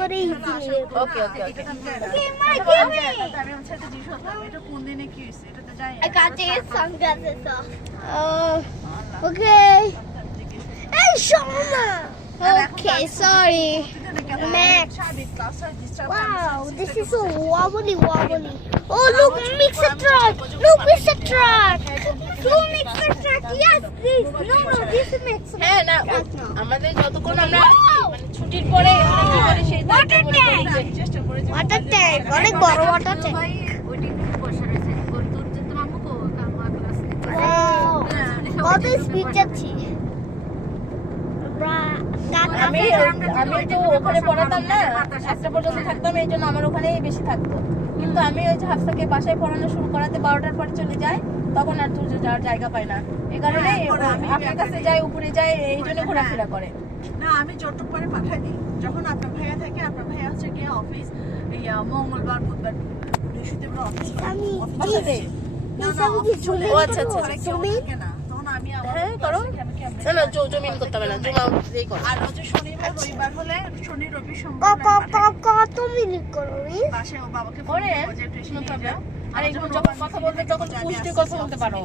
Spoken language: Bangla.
করে ওকে ওকে ওকে আমি হচ্ছে একটা জিনিস বলতাম, এটা কোন দিনে কি হয়েছে এটা তো জানি I got these sunglasses on. Okay. Hey, Shona. Okay, sorry. Max. Wow, this is so wobbly. Oh, look, mixer truck. Look, mixer truck. Look, mixer truck. Yes, this. No, this is mixer truck. হ্যাঁ না আমাদের যতক্ষণ আমরা মানে ছুটির পরে আমরা কি করি সেই Water tank. চেষ্টা করে যে Water tank. অনেক বড় water tank. Wow. কত স্পিড যাচ্ছি আমি তো ওখানে পড়াতাম না, 7টা পর্যন্ত থাকতাম, এই জন্য আমার ওখানেই বেশি থাকতো। কিন্তু আমি ওই যে হাফসাকে বাসায় পড়ানো শুরু করাতে 12টার পরে চলে যাই, তখন আর তুই যাওয়ার জায়গা পাই না। এই কারণে আপনার কাছে যাই, উপরে যাই, এই জন্য ঘোরাফেরা করে। না আমি যতটুকু পরে পাঠাই দিই, যখন আপনার ভাইয়া থাকে, আপনার ভাইয়া হচ্ছে গিয়ে অফিস এই মঙ্গলবার বুধবার বৃহস্পতিবার অফিস আমি বাসাতে ও আচ্ছা আচ্ছা না তখন আমি আমার হ্যাঁ করো না না জমিন করতে হবে না, জুম আউট দিয়েই করো। আর হচ্ছে শনিবার রবিবার হলে শনি রবি সোমবার কত মিনিট করো বাসায় ও বাবাকে ফোন করেন করবো যে একটু এসে কোনো নিয়ে প্রবলেম। যাও। আর এগুলো যখন কথা বলবে তখন পুষ্টি কথা বলতে পারো।